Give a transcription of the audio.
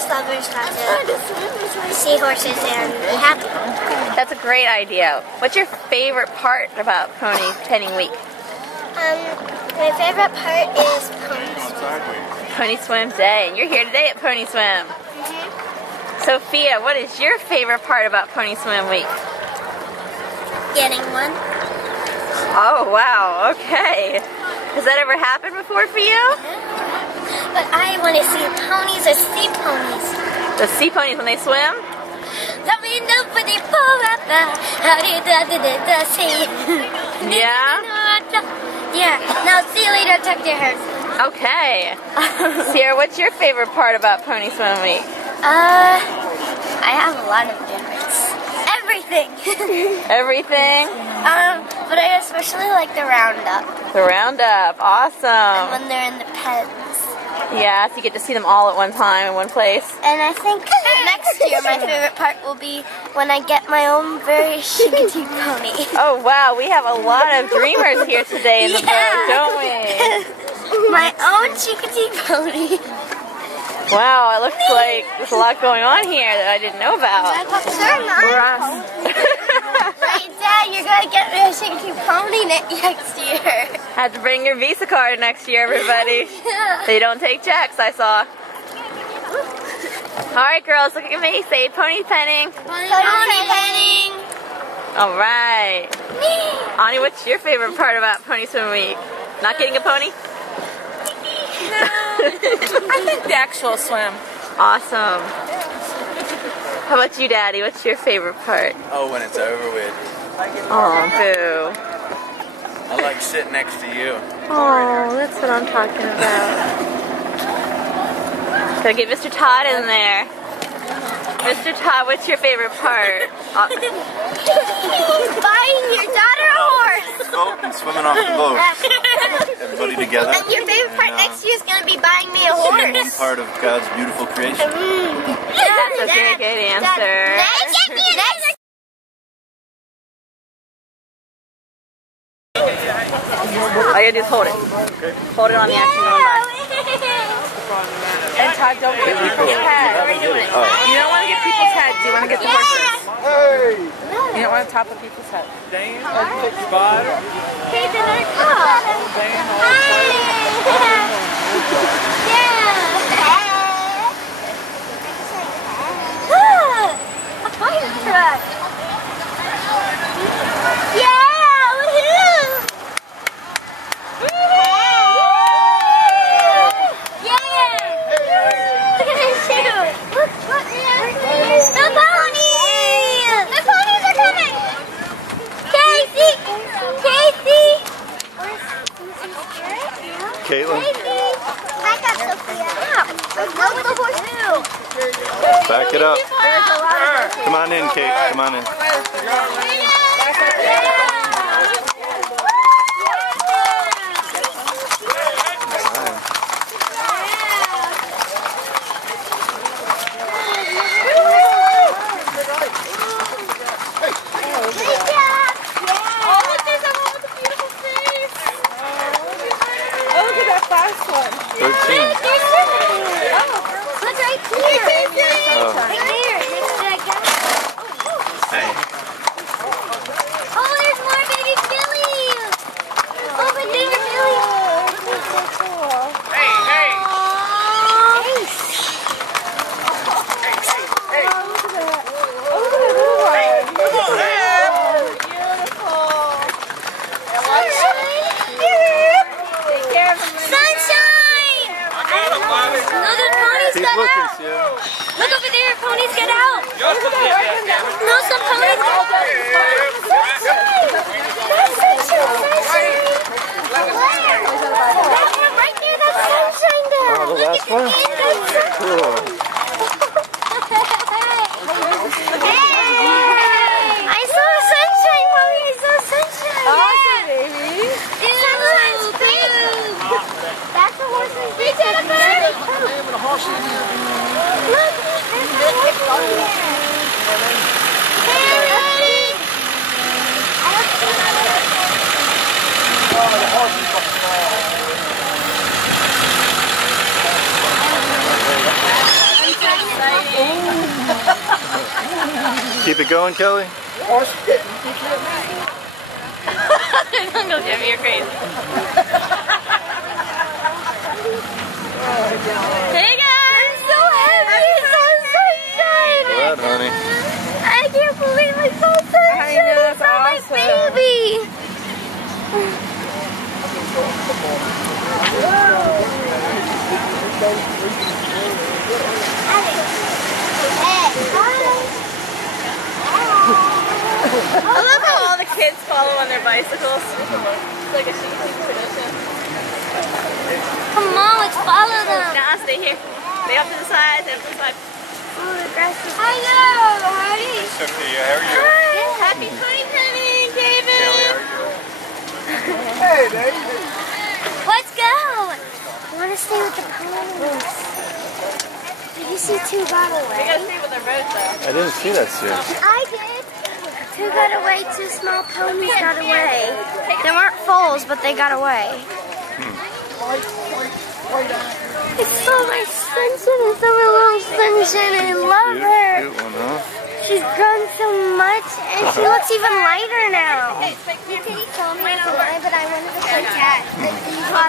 horse lovers got to see horses and be happy. That's a great idea. What's your favorite part about Pony Penning Week? My favorite part is Pony Swim. Pony Swim Day. And you're here today at Pony Swim. Sophia, what is your favorite part about Pony Swim Week? Getting one. Oh, wow. Okay. Has that ever happened before for you? But I want to see ponies or sea ponies. The sea ponies when they swim? Let me know for the how do you say? Yeah? Yeah. Now see you later, tuck your hair. Okay. Sierra, what's your favorite part about Pony Swim Week? I have a lot of favorites. Everything. Everything? But I especially like the roundup. The roundup. Awesome. And when they're in the pens. Yeah, so you get to see them all at one time in one place. And I think next year my favorite part will be when I get my own very Chickadee pony. Oh wow, we have a lot of dreamers here today in the boat, don't we? My own Chickadee pony. Wow, it looks like there's a lot going on here that I didn't know about. Right, Dad, you're going to get me a Chickadee pony next year. Have to bring your Visa card next year, everybody. Yeah. They don't take checks, I saw. Alright girls, look at me. Say pony penning. Pony penning. Alright. Ani, what's your favorite part about Pony Swim Week? Not getting a pony? I think the actual swim. Awesome. How about you, Daddy? What's your favorite part? Oh, when it's over with. Oh, boo. I like sitting next to you. Oh, that's what I'm talking about. Gotta get Mr. Todd in there. Mr. Todd, what's your favorite part? Buying your daughter a horse. Boat and swimming off the boat. Everybody together. And your favorite part next year is going to be buying me a Being horse. part of God's beautiful creation. That's a very good answer. Next. All you gotta do is hold it. Hold it on the action going by. And Todd, don't get people's heads. How are you doing? You don't want to get people's heads. You want to get the horses. Hey! You don't want to topple people's heads. Dan, Spider. Hey, dinner. A fire truck. Yeah, woohoo! Look at his shoe. Look, the ponies! The ponies are coming! Casey! Caitlin. Back up, Sophia. Go the horse too. Back it up. Come on in, Kate. Come on in. Keep looking, Sierra. Look over there, ponies get out. No, some ponies get out. Right there, that's sunshine there. Oh, the last one? Cool. I saw a sunshine pony. I saw sunshine. Awesome, baby. Sunshine's big. That's a horse's big. Look, there's a horse. Hey, I'm trying to Keep it going, Kelly. Uncle Jimmy, you're crazy. Hey guys! I'm so happy! So excited! Glad, honey. I can't believe I saw sunshine! I know, that's saw my awesome. baby! I love how all the kids follow on their bicycles. It's like a chic tradition. Come on, let's follow them! Now stay here. Stay up to the side, stay up to the side. Oh, the grass is... Hello, honey! Sophia, how are you? Hi! Happy pony petting, David! Hey, David. Let's go! I want to stay with the ponies. Did you see two got We away? gotta stay with the road though. I didn't see that, Sue. I did. Two got away, two small ponies got away. They weren't foals, but they got away. I saw my Sunshine. I saw my little Sunshine. I love her. Cute one, huh? She's grown so much, and she looks even lighter now. Kitty told me to lie, but I wanted to say cat. But you got